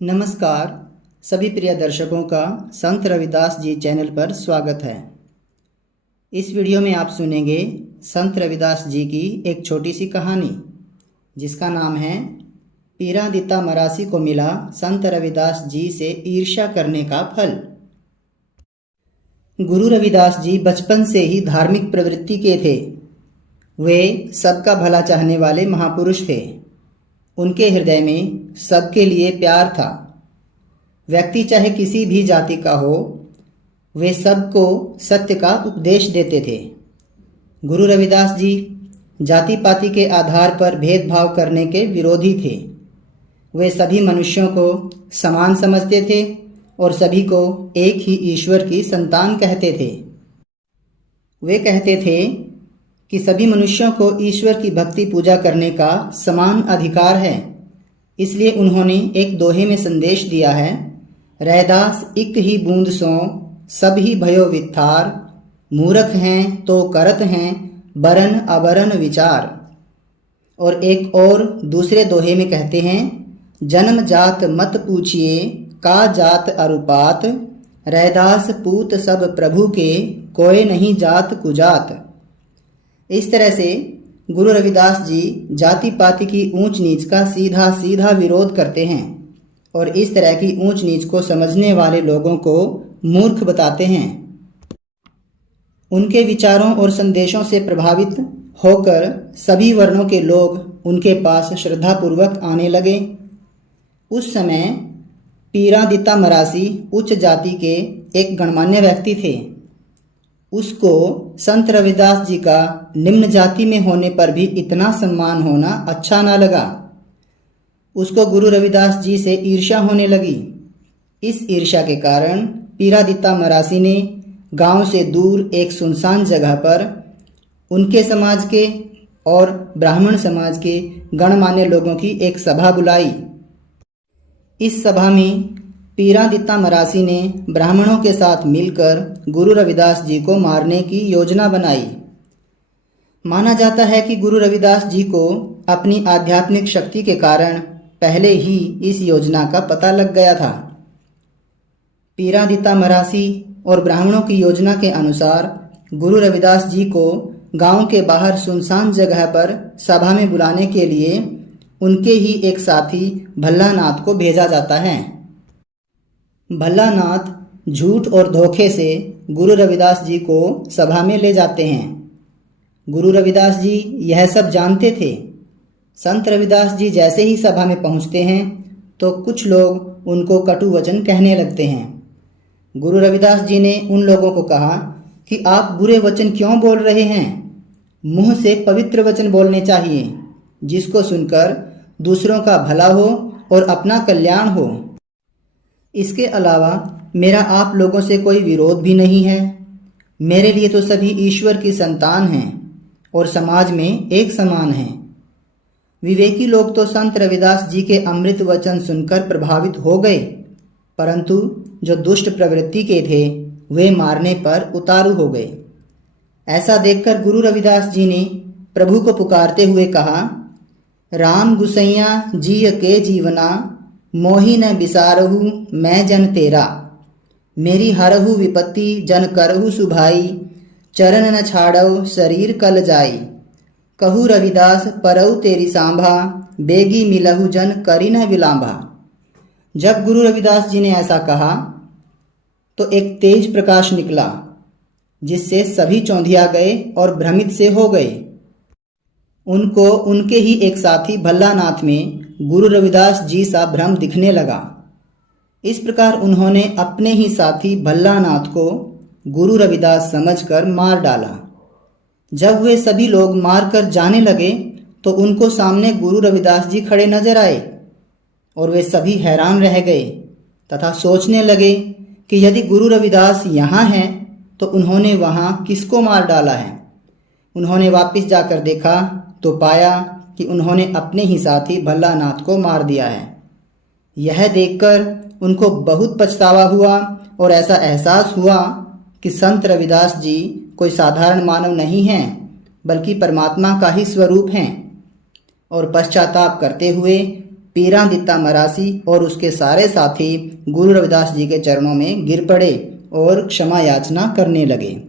नमस्कार सभी प्रिय दर्शकों का संत रविदास जी चैनल पर स्वागत है। इस वीडियो में आप सुनेंगे संत रविदास जी की एक छोटी सी कहानी जिसका नाम है पीरादिता मरासी को मिला संत रविदास जी से ईर्ष्या करने का फल। गुरु रविदास जी बचपन से ही धार्मिक प्रवृत्ति के थे। वे सबका भला चाहने वाले महापुरुष थे। उनके हृदय में सबके लिए प्यार था। व्यक्ति चाहे किसी भी जाति का हो, वे सबको सत्य का उपदेश देते थे। गुरु रविदास जी जाति पाति के आधार पर भेदभाव करने के विरोधी थे। वे सभी मनुष्यों को समान समझते थे और सभी को एक ही ईश्वर की संतान कहते थे। वे कहते थे कि सभी मनुष्यों को ईश्वर की भक्ति पूजा करने का समान अधिकार है। इसलिए उन्होंने एक दोहे में संदेश दिया है, रैदास इक ही बूंद सो सब ही भयो विथार, मूर्ख हैं तो करत हैं बरन अबरन विचार। और एक और दूसरे दोहे में कहते हैं, जन्म जात मत पूछिए का जात अरुपात, रैदास पूत सब प्रभु के कोई नहीं जात कुजात। इस तरह से गुरु रविदास जी जाति पाति की ऊंच नीच का सीधा सीधा विरोध करते हैं और इस तरह की ऊंच नीच को समझने वाले लोगों को मूर्ख बताते हैं। उनके विचारों और संदेशों से प्रभावित होकर सभी वर्णों के लोग उनके पास श्रद्धापूर्वक आने लगे। उस समय पीरादिता मरासी उच्च जाति के एक गणमान्य व्यक्ति थे। उसको संत रविदास जी का निम्न जाति में होने पर भी इतना सम्मान होना अच्छा ना लगा। उसको गुरु रविदास जी से ईर्ष्या होने लगी। इस ईर्ष्या के कारण पीरादिता मरासी ने गांव से दूर एक सुनसान जगह पर उनके समाज के और ब्राह्मण समाज के गणमान्य लोगों की एक सभा बुलाई। इस सभा में पीरादिता मरासी ने ब्राह्मणों के साथ मिलकर गुरु रविदास जी को मारने की योजना बनाई। माना जाता है कि गुरु रविदास जी को अपनी आध्यात्मिक शक्ति के कारण पहले ही इस योजना का पता लग गया था। पीरादिता मरासी और ब्राह्मणों की योजना के अनुसार गुरु रविदास जी को गांव के बाहर सुनसान जगह पर सभा में बुलाने के लिए उनके ही एक साथी भल्लानाथ को भेजा जाता है। भल्लानाथ झूठ और धोखे से गुरु रविदास जी को सभा में ले जाते हैं। गुरु रविदास जी यह सब जानते थे। संत रविदास जी जैसे ही सभा में पहुंचते हैं तो कुछ लोग उनको कटु वचन कहने लगते हैं। गुरु रविदास जी ने उन लोगों को कहा कि आप बुरे वचन क्यों बोल रहे हैं? मुंह से पवित्र वचन बोलने चाहिए, जिसको सुनकर दूसरों का भला हो और अपना कल्याण हो। इसके अलावा मेरा आप लोगों से कोई विरोध भी नहीं है। मेरे लिए तो सभी ईश्वर की संतान हैं और समाज में एक समान हैं। विवेकी लोग तो संत रविदास जी के अमृत वचन सुनकर प्रभावित हो गए, परंतु जो दुष्ट प्रवृत्ति के थे वे मारने पर उतारू हो गए। ऐसा देखकर गुरु रविदास जी ने प्रभु को पुकारते हुए कहा, राम गुसैया जिय के जीवना, मोहि न बिसारहु मैं जन तेरा, मेरी हरहु विपत्ति जन करहु सुभाई, चरण न छाड़ौ शरीर कल जाई, कहु रविदास परऊ तेरी सांभा, बेगी मिलहु जन करी न विलांभा। जब गुरु रविदास जी ने ऐसा कहा तो एक तेज प्रकाश निकला, जिससे सभी चौंधिया गए और भ्रमित से हो गए। उनको उनके ही एक साथी भल्लानाथ में गुरु रविदास जी सा भ्रम दिखने लगा। इस प्रकार उन्होंने अपने ही साथी भल्लानाथ को गुरु रविदास समझकर मार डाला। जब वे सभी लोग मारकर जाने लगे तो उनको सामने गुरु रविदास जी खड़े नजर आए और वे सभी हैरान रह गए तथा सोचने लगे कि यदि गुरु रविदास यहाँ हैं तो उन्होंने वहाँ किसको मार डाला है। उन्होंने वापस जाकर देखा तो पाया कि उन्होंने अपने ही साथी भल्लानाथ को मार दिया है। यह देखकर उनको बहुत पछतावा हुआ और ऐसा एहसास हुआ कि संत रविदास जी कोई साधारण मानव नहीं हैं, बल्कि परमात्मा का ही स्वरूप हैं। और पश्चाताप करते हुए पीरा दित्ता मरासी और उसके सारे साथी गुरु रविदास जी के चरणों में गिर पड़े और क्षमा याचना करने लगे।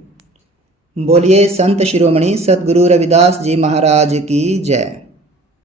बोलिए संत शिरोमणि सद्गुरु रविदास जी महाराज की जय।